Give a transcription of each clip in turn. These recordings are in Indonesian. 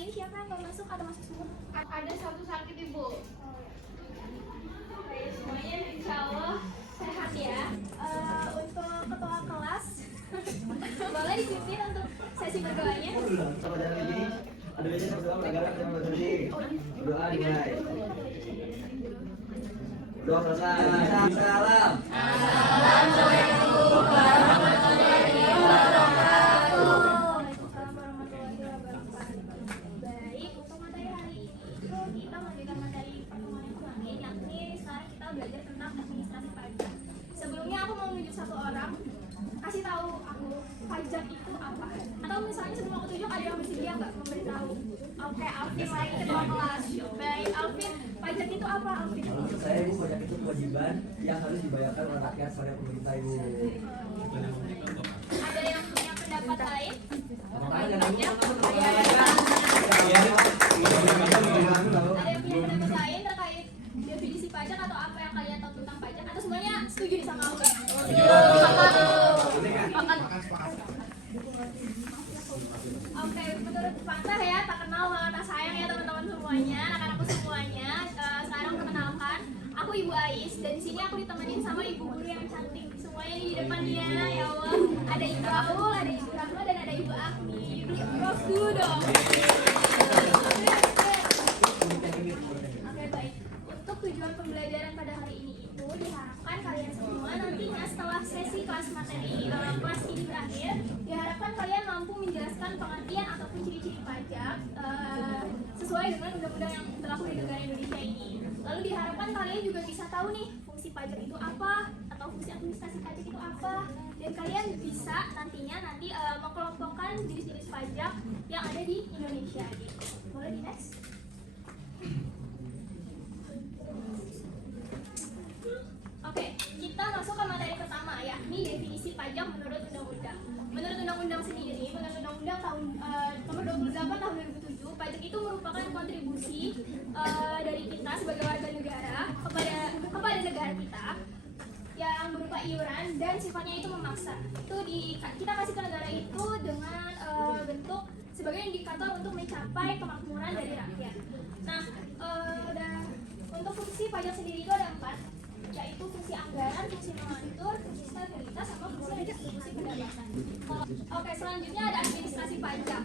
kali ini siapa yang mau masuk atau masuk semua? Ada satu sakit ibu. Semuanya insya Allah Sehat ya. Untuk ketua kelas boleh dipimpin untuk sesi berdoanya. Sama jalan ini ada biasanya pertama agar kita berdoa. Doa dimulai. Doa selesai. Salam. Assalamualaikum warahmatullahi wabarakatuh. Waalaikumsalam warahmatullahi wabarakatuh. Baik, untuk materi hari ini itu kita melanjutkan materi pertemuan yang kemarin, yakni sekarang kita belajar tentang administrasi pajak. Sebelumnya aku mau menunjuk satu orang, kasih tahu aku pajak itu apa. Atau misalnya sebelum aku tunjuk ada yang bersedia nggak memberitahu? Oke, Alvin lagi ketua kelas. Baik, Alvin, pajak itu apa, Alvin? Menurut saya ibu, pajak itu kewajiban yang harus dibayarkan oleh rakyat pada pemerintah ibu. Ada yang punya pendapat lain? Makanya jangan lupa. Ada yang punya pendapat lain terkait definisi pajak atau apa yang kalian tahu tentang pajak? Atau semuanya setuju nih sama aku? Oke, menurut Fanta ya, tak kenal maka tak sayang ya teman-teman semuanya, anak-anakku semuanya. Sekarang perkenalkan, aku Ibu Ais dan di sini aku ditemenin sama ibu guru yang cantik semuanya di depannya. Ya Allah, ada Ibu Aul, ada Ibu Rahma dan ada Ibu Agni. Props dulu dong. Oke, baik. Untuk tujuan pembelajaran pada hari ini itu diharapkan kalian semua nantinya setelah sesi kelas materi kelas ini berakhir, diharapkan kalian mampu menjelaskan pengertian ataupun ciri-ciri pajak sesuai dengan undang-undang yang berlaku di negara Indonesia ini. Lalu diharapkan kalian juga bisa tahu nih fungsi pajak itu apa atau fungsi administrasi pajak itu apa, dan kalian bisa nantinya mengelompokkan jenis-jenis pajak yang ada di Indonesia. Boleh di next? Oke, kita masuk ke materi pertama, yakni definisi pajak menurut undang-undang. Menurut undang-undang sendiri, menurut undang-undang tahun nomor 28 tahun 2007, pajak itu merupakan kontribusi dari kita sebagai warga negara kepada negara kita yang berupa iuran dan sifatnya itu memaksa. Itu kita kasih ke negara itu dengan bentuk sebagai indikator untuk mencapai kemakmuran dari rakyat. Nah, untuk fungsi pajak sendiri itu ada 4, yaitu fungsi anggaran, fungsi mengatur, fungsi stabilitas, sama fungsi redistribusi pendapatan. Oke, selanjutnya ada administrasi pajak.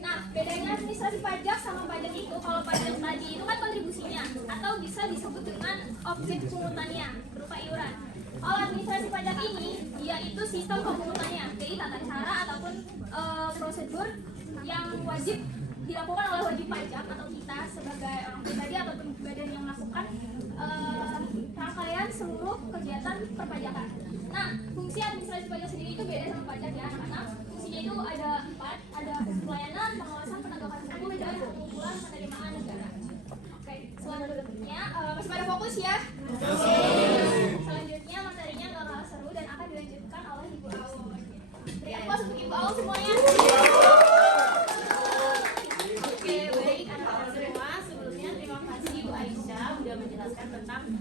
Nah, bedanya administrasi pajak sama pajak itu, kalau pajak tadi itu kan kontribusinya atau bisa disebut dengan objek pungutannya berupa iuran. Kalau administrasi pajak ini, dia itu sistem pemungutannya, jadi tata cara ataupun prosedur yang wajib dilakukan oleh wajib pajak atau kita sebagai orang pribadi ataupun badan yang melakukan rangkaian seluruh kegiatan perpajakan. Nah, fungsi administrasi pajak sendiri itu beda sama pajak ya anak-anak. Fungsinya itu ada 4, ada pelayanan, pengawasan, penegakan hukum, dan pengumpulan penerimaan negara. Oke, selanjutnya masih pada fokus ya? Selanjutnya materinya gak kalah seru dan akan dilanjutkan oleh Ibu Aul. Beri aplaus untuk Ibu Aul semuanya.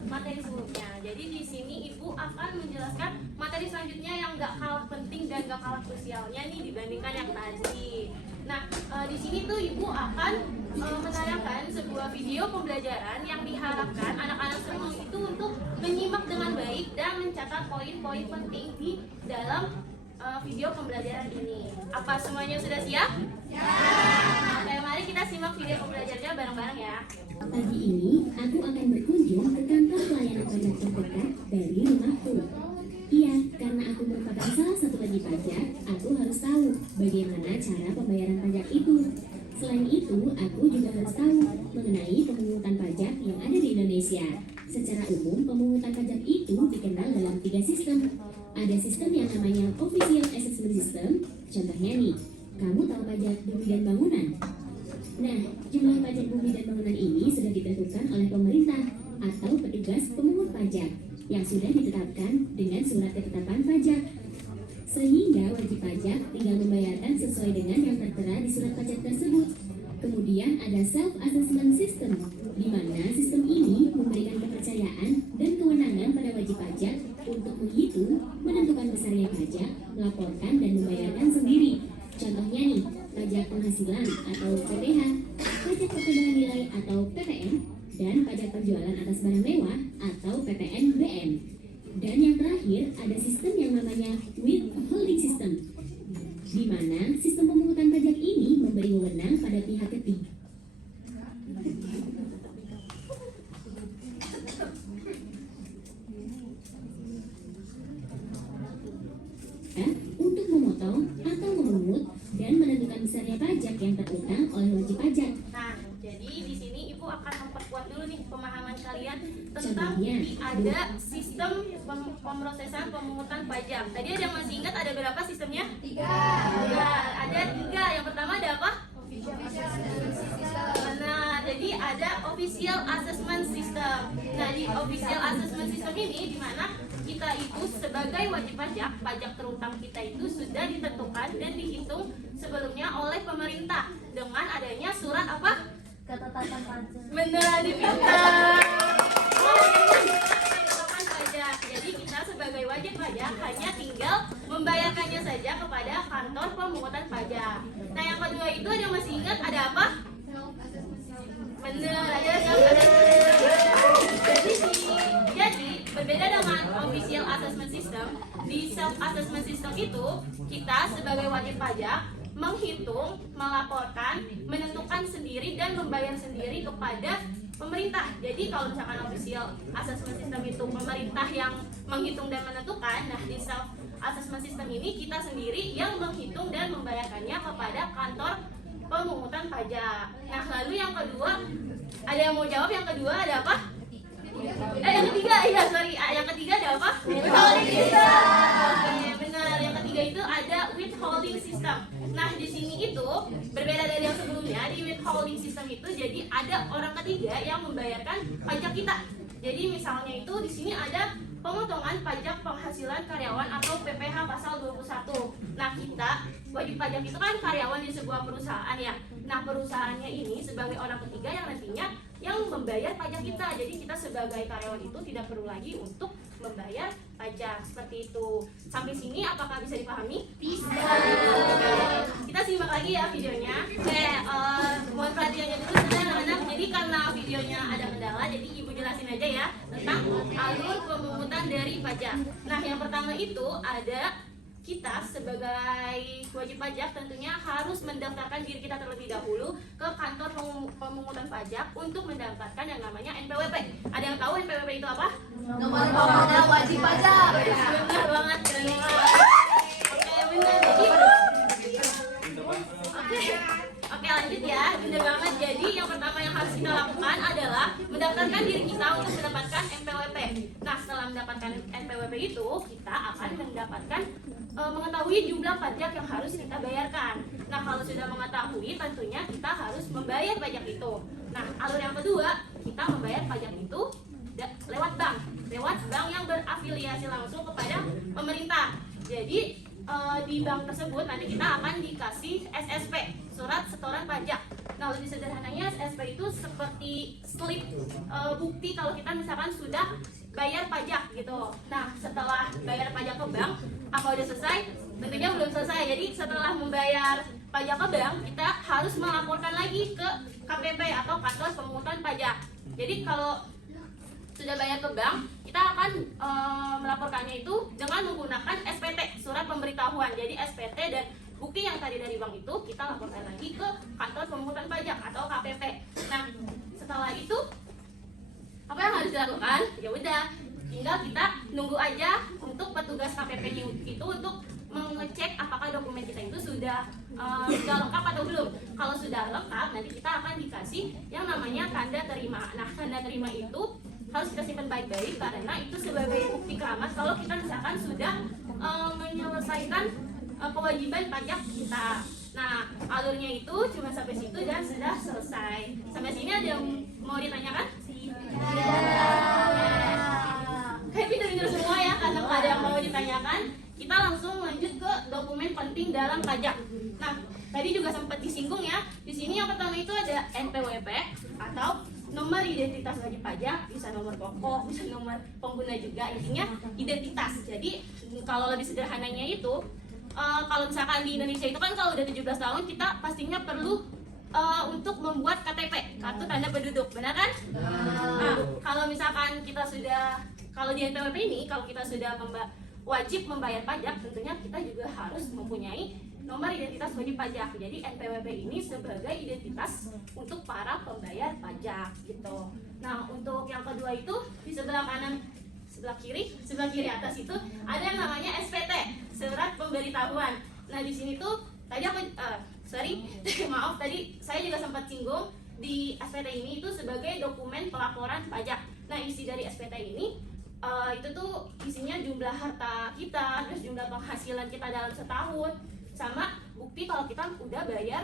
Materi sebelumnya. Jadi di sini Ibu akan menjelaskan materi selanjutnya yang nggak kalah penting dan nggak kalah krusialnya nih dibandingkan yang tadi. Nah, di sini tuh Ibu akan menayangkan sebuah video pembelajaran yang diharapkan anak-anak semua itu untuk menyimak dengan baik dan mencatat poin-poin penting di dalam video pembelajaran ini. Apa semuanya sudah siap? Ya. Oke, mari kita simak video pembelajarannya bareng-bareng ya. Pagi ini, aku akan berkunjung ke kantor pelayanan pajak terdekat dari rumahku. Iya, karena aku merupakan salah satu wajib pajak, aku harus tahu bagaimana cara pembayaran pajak itu. Selain itu, aku juga harus tahu mengenai pemungutan pajak yang ada di Indonesia. Secara umum, pemungutan pajak itu dikenal dalam 3 sistem. Ada sistem yang namanya Official Assessment System. Contohnya nih, kamu tahu pajak bumi dan bangunan? Nah, jumlah pajak bumi dan bangunan ini sudah ditentukan oleh pemerintah atau petugas pemungut pajak yang sudah ditetapkan dengan surat ketetapan pajak. Sehingga wajib pajak tinggal membayarkan sesuai dengan yang tertera di surat pajak tersebut. Kemudian ada Self-Assessment System, di mana sistem ini memberikan kepercayaan dan kewenangan pada wajib pajak untuk menghitung, menentukan besarnya pajak, melaporkan dan membayarkan sendiri. Contohnya nih, pajak pajak penghasilan atau PPH, pajak pertambahan nilai atau PPN, dan pajak penjualan atas barang mewah atau PPNBM. Dan yang terakhir ada sistem yang namanya withholding system, di mana sistem pemungutan pajak ini memberi wewenang pada pihak ketiga untuk memotong atau memungut dan menentukan besarnya pajak yang terutang oleh wajib pajak. Nah, jadi di sini Ibu akan memperkuat dulu nih pemahaman kalian tentang Contohnya, ada sistem pemrosesan pemungutan pajak. Tadi ada yang masih ingat ada berapa sistemnya? 3. Ya, ada 3. Yang pertama ada apa? Nah, jadi ada official assessment system. Nah, di official assessment system ini di mana kita itu sebagai wajib pajak, pajak terutang kita itu sudah ditentukan dan dihitung sebelumnya oleh pemerintah dengan adanya surat apa? Ketetapan pajak. Benar, ada pintar. Ketetapan pajak. Jadi kita sebagai wajib pajak hanya tinggal membayarkannya saja kepada kantor pemungutan pajak. Nah, yang kedua itu ada yang masih ingat ada apa? Benar, ada jadi berbeda dengan official assessment system. Di self assessment system itu kita sebagai wajib pajak menghitung, melaporkan, menentukan sendiri dan membayar sendiri kepada pemerintah. Jadi kalau misalkan official assessment system itu pemerintah yang menghitung dan menentukan, nah di self assessment system ini kita sendiri yang menghitung dan membayarkannya kepada kantor pemungutan pajak. Nah, lalu yang kedua, ada yang mau jawab yang kedua ada apa? Yang ketiga, iya sorry, yang ketiga ada apa? Withholding system. Oke, benar. Yang ketiga itu ada withholding system. Nah, di sini itu berbeda dari yang sebelumnya. Di withholding system itu jadi ada orang ketiga yang membayarkan pajak kita. Jadi misalnya itu di sini ada pemotongan pajak penghasilan karyawan atau PPH pasal 21. Nah, kita wajib pajak itu kan karyawan di sebuah perusahaan ya. Nah, perusahaannya ini sebagai orang ketiga yang nantinya yang membayar pajak kita. Jadi kita sebagai karyawan itu tidak perlu lagi untuk membayar pajak seperti itu. Sampai sini apakah bisa dipahami? Bisa. Kita simak lagi ya videonya. Oke, mohon perhatiannya dulu sudah anak-anak. Jadi karena videonya ada kendala, jadi Ibu jelasin aja ya tentang alur pemungutan dari pajak. Nah, yang pertama itu ada kita sebagai wajib pajak tentunya harus mendaftarkan diri kita terlebih dahulu ke kantor pemungutan pajak untuk mendaftarkan yang namanya NPWP. Ada yang tahu NPWP itu apa? Nomor pemuda wajib pajak. Benar banget, keren banget. Oke, benar. Jadi Oke, lanjut ya. Benar banget. Jadi yang pertama yang harus kita lakukan adalah mendaftarkan diri kita untuk mendapatkan NPWP. Nah, setelah mendapatkan NPWP itu, kita akan mendapatkan mengetahui jumlah pajak yang harus kita bayarkan. Nah, kalau sudah mengetahui, tentunya kita harus membayar pajak itu. Nah, alur yang kedua, kita membayar pajak itu lewat bank yang berafiliasi langsung kepada pemerintah. Jadi di bank tersebut nanti kita akan dikasih SSP, surat setoran pajak. Nah, lebih sederhananya SSP itu seperti slip bukti kalau kita misalkan sudah bayar pajak gitu. Nah, setelah bayar pajak ke bank, apa udah selesai? Tentunya belum selesai. Jadi setelah membayar pajak ke bank, kita harus melaporkan lagi ke KPP atau kantor pemungutan pajak. Jadi kalau sudah bayar ke bank, kita akan melaporkannya itu dengan menggunakan SPT, surat pemberitahuan. Jadi SPT dan bukti yang tadi dari bank itu kita laporkan lagi ke kantor pemungutan pajak atau KPP. Nah, setelah itu apa yang harus dilakukan? Ya udah, tinggal kita nunggu aja untuk petugas KPP itu untuk mengecek apakah dokumen kita itu sudah lengkap atau belum. Kalau sudah lengkap, nanti kita akan dikasih yang namanya tanda terima. Nah, tanda terima itu harus kita simpan baik-baik karena itu sebagai bukti keramat kalau kita misalkan sudah menyelesaikan kewajiban pajak kita. Nah, alurnya itu cuma sampai situ dan sudah selesai. Sampai sini ada yang mau ditanyakan? Happy dengar semua ya, karena nggak ada yang mau ditanyakan. Kita langsung lanjut ke dokumen penting dalam pajak. Nah, tadi juga sempat disinggung ya. Di sini yang pertama itu ada NPWP atau nomor identitas wajib pajak, bisa nomor pokok, bisa nomor pengguna juga, intinya identitas. Jadi kalau lebih sederhananya itu kalau misalkan di Indonesia itu kan kalau udah 17 tahun kita pastinya perlu untuk membuat KTP, kartu tanda penduduk, benar kan? Nah, kalau misalkan kita sudah, kalau di NPWP ini, kalau kita sudah wajib membayar pajak, tentunya kita juga harus mempunyai nomor identitas wajib pajak. Jadi NPWP ini sebagai identitas untuk para pembayar pajak gitu. Nah, untuk yang kedua itu di sebelah kanan, sebelah kiri atas itu ada yang namanya SPT, surat pemberitahuan. Nah, di sini tuh tadi aku maaf tadi saya juga sempat singgung di SPT ini itu sebagai dokumen pelaporan pajak. Nah, isi dari SPT ini itu tuh isinya jumlah harta kita, terus jumlah penghasilan kita dalam setahun, sama bukti kalau kita udah bayar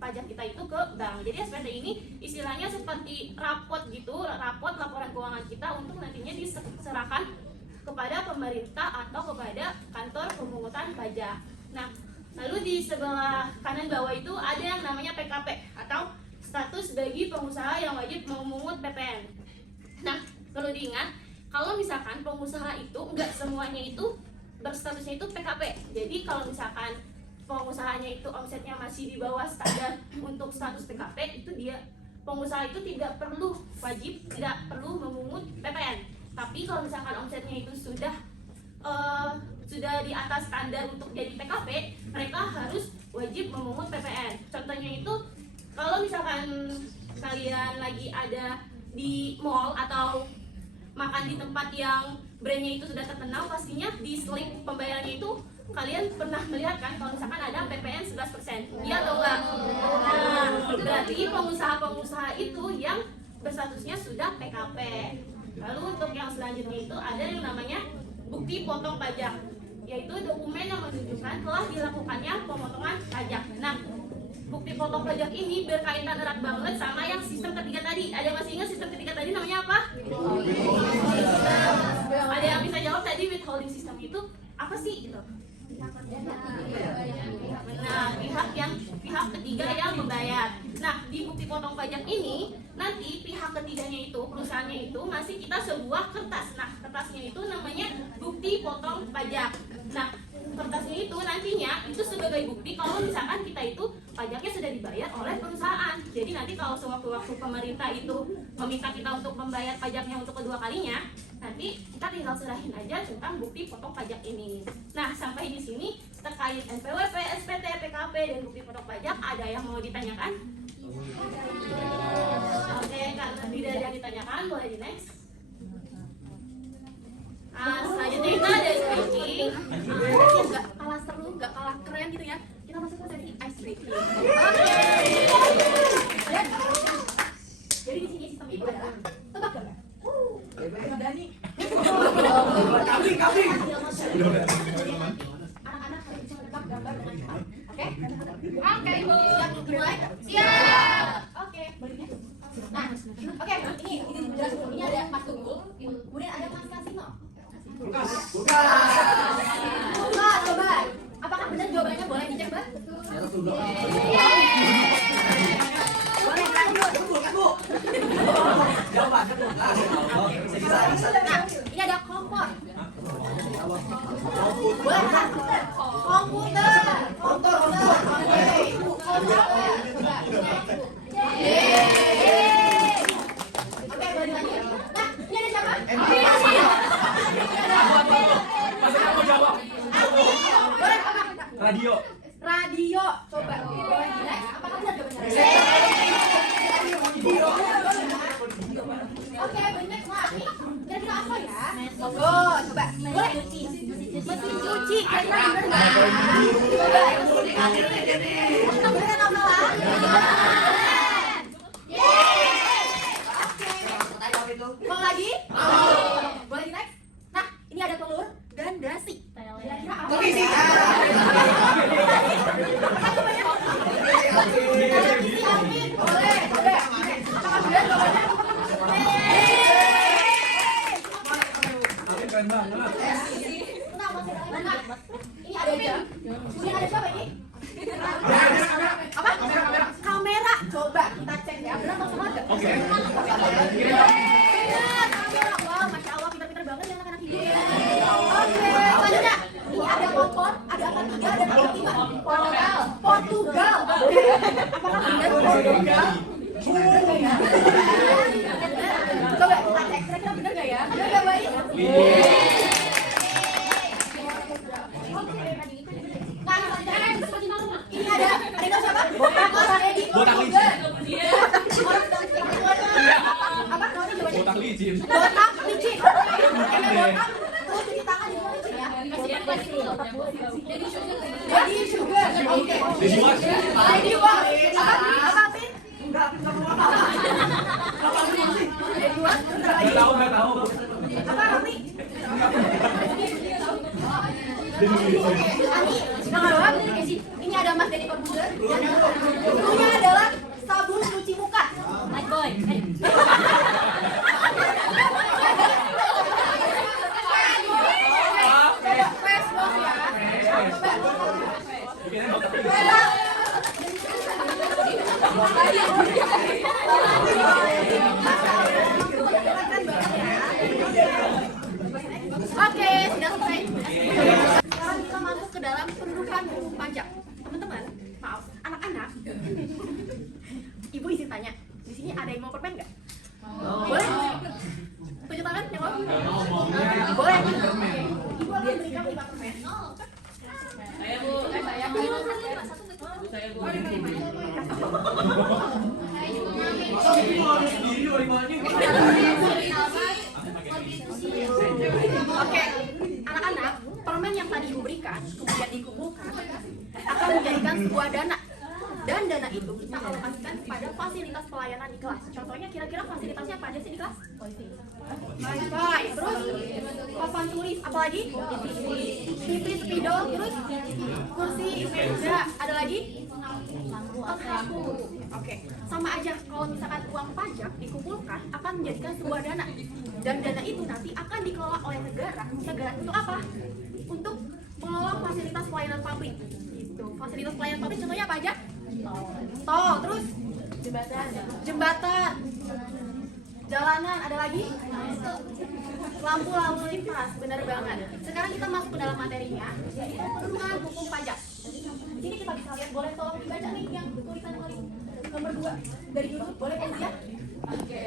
pajak kita itu ke bank. Jadi SPT ini istilahnya seperti rapot gitu, rapot laporan keuangan kita untuk nantinya diserahkan kepada pemerintah atau kepada kantor pemungutan pajak. Nah, lalu di sebelah kanan bawah itu ada yang namanya PKP atau status bagi pengusaha yang wajib memungut PPN. Nah, perlu diingat kalau misalkan pengusaha itu enggak semuanya itu berstatusnya itu PKP. Jadi kalau misalkan pengusahanya itu omsetnya masih di bawah standar untuk status PKP, itu dia pengusaha itu tidak perlu memungut PPN. Tapi kalau misalkan omsetnya itu sudah di atas standar untuk jadi PKP, mereka harus wajib memungut PPN. Contohnya itu kalau misalkan kalian lagi ada di mall atau makan di tempat yang brandnya itu sudah terkenal, pastinya di slip pembayarannya itu kalian pernah melihat kan kalau misalkan ada PPN 11%. Iya atau enggak? Nah, berarti pengusaha-pengusaha itu yang berstatusnya sudah PKP. Lalu untuk yang selanjutnya itu ada yang namanya bukti potong pajak, yaitu dokumen yang menunjukkan telah dilakukannya pemotongan pajak. Nah, bukti potong pajak ini berkaitan erat banget sama yang sistem ketiga tadi. Ada yang masih ingat sistem ketiga tadi namanya apa? Ada yang bisa jawab tadi withholding system itu apa sih gitu? Nah, pihak ketiga yang membayar. Nah, di bukti potong pajak ini nanti pihak ketiganya itu, perusahaannya itu ngasih kita sebuah kertas. Nah, kertasnya itu namanya bukti potong pajak. Nah, kertasnya itu nantinya itu sebagai bukti kalau misalkan kita itu pajaknya sudah dibayar oleh perusahaan. Jadi nanti kalau sewaktu-waktu pemerintah itu meminta kita untuk membayar pajaknya untuk kedua kalinya, nanti kita tinggal serahin aja tentang bukti potong pajak ini. Nah, sampai di sini terkait NPWP, SPT, PKP, dan bukti potong pajak ada yang mau ditanyakan? Oke, karena tidak ada yang ditanyakan, boleh di next. Selanjutnya itu ada speaking. Nggak kalah seru, nggak kalah keren gitu ya. Kita masuk ke sesi ice breaking. Jadi di sini sistem itu adalah tebak gambar. Dani. Kambing. Anak-anak harus bisa menebak gambar dengan cepat. Oke? Oke, Ibu. Siap mulai? Siap. Oke, baliknya. Nah, oke, ini jelas dulu. Ini ada Mas Tunggul, kemudian ada Mas Kasino. Bukan. Coba. Apakah benar jawabannya? Boleh dicek, Mbak? Boleh lanjut. Bu. Jawaban kan Nah, ini ada kompor. Boleh kan? Komputer. Oke, boleh dilanjut. Nah, ini ada siapa? Boleh apa? Radio. Coba. Boleh next. Apakah benar jawabannya? Oke, next lah. Kira-kira apa ya? Monggo, coba. Boleh. Mesin cuci. Kira-kira benar nggak? Coba. Kita beneran apa lah? Mau lagi? Boleh di next? Nah, ini ada telur dan dasi. Kira-kira apa? Boleh. Apakah benar jawabannya? Ini ada jam. Ini ada siapa ini? Apa? Kamera. Coba kita cek ya. Benar atau salah? Oke. Kamera. Wah, masya Allah, pintar-pintar banget ya anak-anak ini. Oke, selanjutnya ini ada kompor, ada apa tiga, ada Portugal. Apakah benar Portugal? Coba cek, kira-kira benar nggak ya? Benar nggak, Bayi? Ini ada tahu siapa? Botak Edi. Botak licin. Apa namanya coba cek? Botak licin. Botak licin. Botak terus cuci tangan juga licin ya. Jadi sugar. Oke. Desi Mas. Jadi wah. Apa Pin? Nggak tahu. Apa Rami? Ani, sekarang ini ada Mas Dedi Corbuzier. Ini adalah sabun cuci muka. Night boy. Face wash ya. Bikinnya botak licin. Oke, sudah selesai. Sekarang kita masuk ke dalam pendudukan hukum pajak. Teman-teman, maaf, anak-anak. Ibu izin tanya, di sini ada yang mau permen nggak? Boleh? Tunjuk tangan yang mau? Boleh. Ibu akan berikan 5 permen. Saya Bu. Saya Bu. Oke, anak-anak, permen yang tadi ibu berikan kemudian dikumpulkan akan menjadikan sebuah dana. Dan dana itu kita alokasikan kepada fasilitas pelayanan di kelas. Contohnya kira-kira fasilitasnya apa aja sih di kelas? Wifi, terus papan tulis, apalagi? TV, spidol, terus kursi, meja, ada lagi? Lampu. Oke, sama aja kalau misalkan uang pajak dikumpulkan akan menjadikan sebuah dana. Dan dana itu nanti akan dikelola oleh negara. Negara untuk apa? Untuk mengelola fasilitas pelayanan publik. Gitu. Fasilitas pelayanan publik contohnya apa aja? Tol, terus jembatan, jalanan, ada lagi? Lampu lalu lintas, benar banget. Sekarang kita masuk ke dalam materinya, yaitu pendudukan hukum pajak. Di sini kita bisa lihat, boleh tolong dibaca nih yang tulisan paling nomor 2 dari dulu, boleh ya? Oke,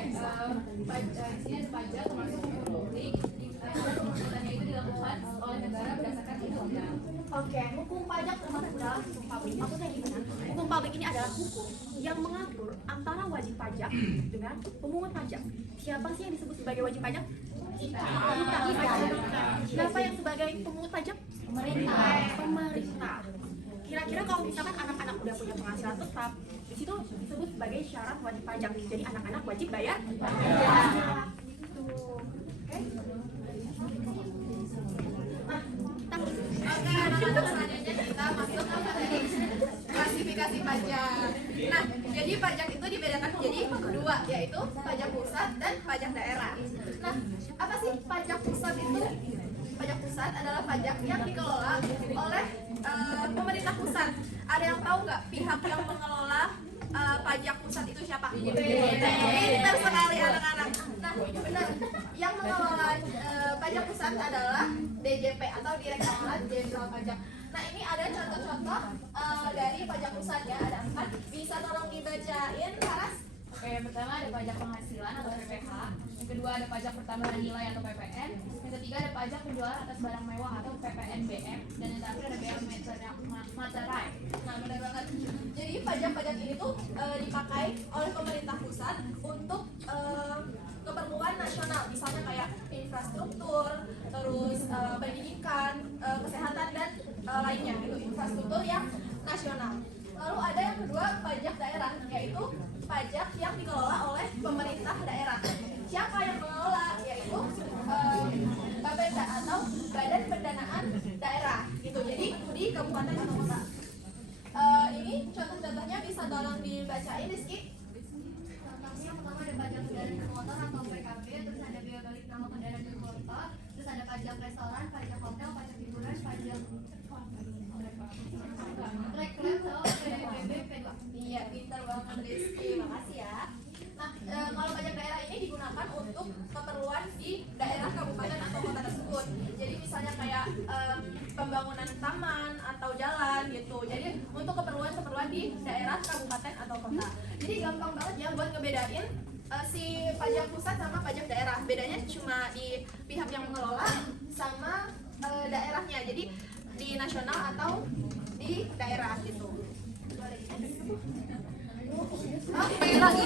pajak di sini ada pajak termasuk hukum publik. Pembuatannya itu dilakukan oleh negara berdasarkan undang-undang. Oke, hukum pajak termasuk dalam hukum publik. Maksudnya gimana? Hukum publik ini adalah hukum yang mengatur antara wajib pajak dengan pemungut pajak. Siapa sih yang disebut sebagai wajib pajak? Kita. Siapa yang sebagai pemungut pajak? Pemerintah. Kira-kira kalau misalkan anak-anak udah punya penghasilan tetap, di situ disebut sebagai syarat wajib pajak. Jadi anak-anak wajib bayar pajak. Gitu. Oke? Oke, anak-anak selanjutnya kita masuk ke klasifikasi pajak. Nah, jadi pajak itu dibedakan menjadi 2, yaitu pajak pusat dan pajak daerah. Nah, apa sih pajak pusat itu? Pajak pusat adalah pajak yang dikelola oleh pemerintah pusat. Ada yang tahu nggak pihak yang mengelola pajak pusat itu siapa? Pintar sekali anak-anak. Nah, benar. Yang mengelola pajak pusat adalah DJP atau Direktorat Jenderal Pajak. Nah, ini ada contoh-contoh dari pajak pusatnya, ada 4. Bisa tolong dibacain, Karas? Oke, yang pertama ada pajak penghasilan atau PPH. Yang kedua ada pajak pertambahan nilai atau PPN. Yang ketiga ada pajak penjualan atas barang mewah atau PPNBM. Dan yang terakhir ada bea materai. Nah, benar banget. Jadi pajak-pajak ini tuh dipakai oleh pemerintah pusat untuk keperluan nasional, misalnya kayak infrastruktur, terus pendidikan, kesehatan dan lainnya gitu, infrastruktur yang nasional. Lalu ada yang kedua pajak daerah, yaitu pajak yang dikelola oleh pemerintah daerah. Siapa yang mengelola? Yaitu Bapenda atau Badan Pendanaan Daerah gitu. Jadi di kabupaten atau kota. Ini contoh-contohnya bisa tolong dibacain, Rizky. Yang pertama ada pajak kendaraan bermotor atau PKB, terus ada biaya balik nama kendaraan bermotor, terus ada pajak restoran, pajak hotel, pajak hiburan, pajak trek-trek, PBB, P2. Iya, pintar banget Rizky, makasih ya. Nah, kalau pajak daerah ini digunakan untuk keperluan di daerah kabupaten atau kota tersebut. Jadi misalnya kayak pembangunan taman atau jalan pendidikan gitu. Jadi untuk keperluan di daerah, kabupaten atau kota. Jadi gampang banget ya buat ngebedain si pajak pusat sama pajak daerah. Bedanya cuma di pihak yang mengelola sama daerahnya. Jadi di nasional atau di daerah gitu. Oke, lagi.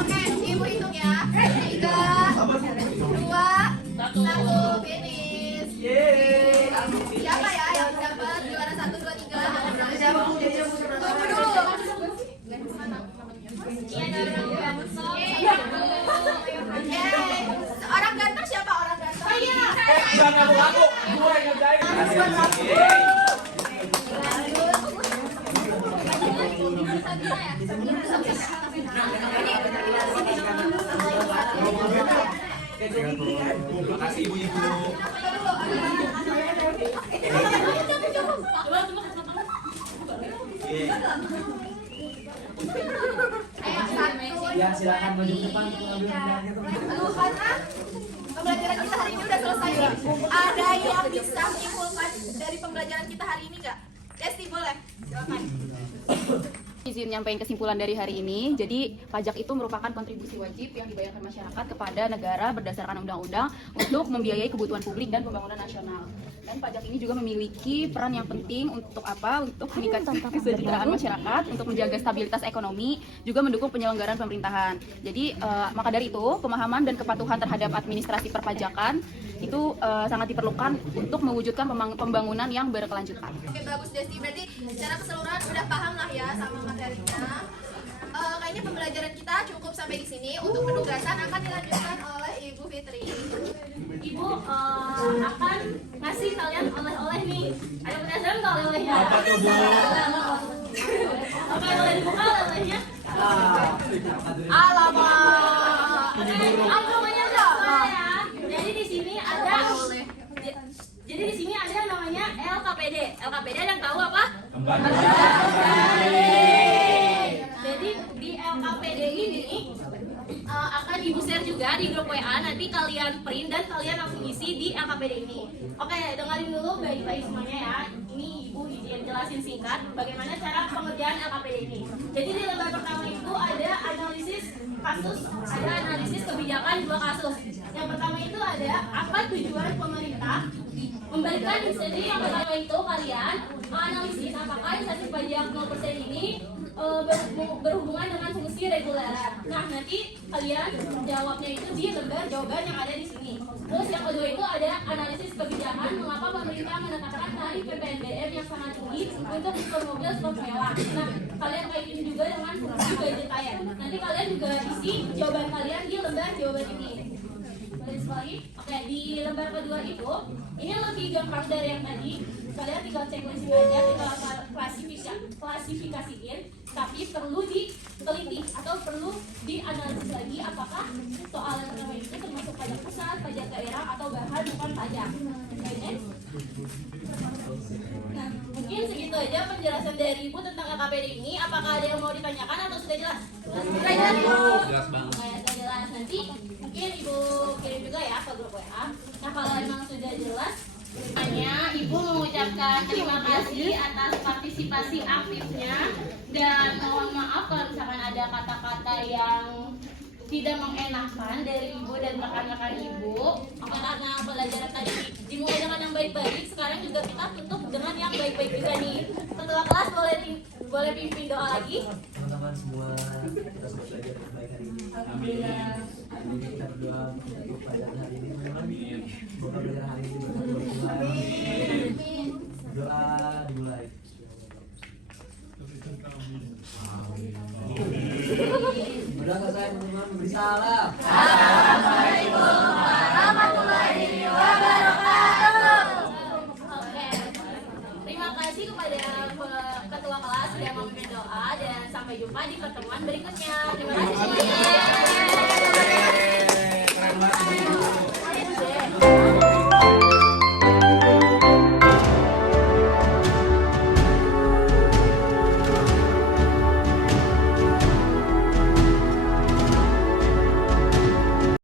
Oke, ibu hitung ya. 3, 2, 1, finish. Siapa ya yang dapat juara 1, 2, 3? Tunggu dulu. Orang ganteng siapa orang ganteng? Jangan ngaku-ngaku, gue yang ngerjain. Makasih ibu-ibu. Ayo, 1. Ya silakan maju ke depan. Aduh, karena pembelajaran kita hari ini udah selesai nih. Ada yang bisa menyimpulkan dari pembelajaran kita hari ini nggak? Desti boleh, silakan. izin nyampein kesimpulan dari hari ini. Jadi pajak itu merupakan kontribusi wajib yang dibayarkan masyarakat kepada negara berdasarkan undang-undang untuk membiayai kebutuhan publik dan pembangunan nasional. Dan pajak ini juga memiliki peran yang penting untuk apa? Untuk meningkatkan kesejahteraan masyarakat, untuk menjaga stabilitas ekonomi, juga mendukung penyelenggaraan pemerintahan. Jadi maka dari itu pemahaman dan kepatuhan terhadap administrasi perpajakan itu sangat diperlukan untuk mewujudkan pembangunan yang berkelanjutan. Oke, bagus Desti. Berarti secara keseluruhan udah paham lah ya sama materinya. Kayaknya pembelajaran kita cukup sampai di sini. Untuk penugasan akan dilanjutkan oleh Ibu Fitri. Ibu akan ngasih kalian oleh-oleh nih. Ada penasaran nggak oleh-olehnya? Apa tuh, Bu? Oke, boleh dibuka oleh-olehnya? Alamak. Aku namanya ya. Jadi di sini ada Jadi di sini ada yang namanya LKPD. LKPD ada yang tahu apa? Jadi di LKPD ini akan ibu share juga di grup WA. Nanti kalian print dan kalian langsung isi di LKPD ini. Oke, dengerin dulu baik-baik semuanya ya. Ini ibu izin jelasin singkat bagaimana cara pengerjaan LKPD ini. Jadi di lembar pertama itu ada analisis kasus, ada analisis kebijakan 2 kasus. Yang pertama itu ada apa tujuan pemerintah memberikan insentif. Yang pertama itu kalian analisis apakah insentif pajak 0% ini berhubungan dengan fungsi reguler. Nah, nanti kalian jawabnya itu di lembar jawaban yang ada di sini. Terus yang kedua itu ada analisis kebijakan mengapa pemerintah menetapkan tarif PPNBM yang sangat tinggi untuk super mobil super mewah. Nah, kalian kaitin juga dengan fungsi budget kalian. Nanti kalian juga isi jawaban kalian di lembar jawaban ini. Lagi. Oke, di lembar kedua itu ini lebih gampang dari yang tadi. Kalian tinggal checklist aja, tinggal klasifikasiin, tapi perlu diteliti atau perlu dianalisis lagi apakah soal yang pertama itu termasuk pajak pusat, pajak daerah atau bahan bukan pajak. Oke, next. Nah, mungkin segitu aja penjelasan dari Ibu tentang LKPD ini. Apakah ada yang mau ditanyakan atau sudah jelas? Sudah jelas, Bu. Jelas banget. Sudah jelas. Nanti mungkin Ibu kirim juga ya ke grup WA. Nah, kalau emang sudah jelas, hanya Ibu mengucapkan terima kasih atas partisipasi aktifnya dan mohon maaf kalau misalkan ada kata-kata yang tidak mengenakan dari Ibu dan rekan-rekan Ibu. Karena pelajaran tadi dimulai dengan yang baik-baik, sekarang juga kita tutup dengan yang baik-baik juga nih. Ketua kelas boleh pimpin doa lagi. Teman-teman semua, kita semua belajar dengan baik hari ini. Alhamdulillah. Kita berdoa untuk pelajaran hari ini, teman-teman. Semoga pelajaran hari ini berkati buat Tuhan. Doa dimulai. Udah selesai, teman-teman. Beri salam. Assalamualaikum warahmatullahi wabarakatuh. Oke. Terima kasih kepada ketua kelas sudah memimpin doa dan sampai jumpa di pertemuan berikutnya. Terima kasih semuanya. Keren banget.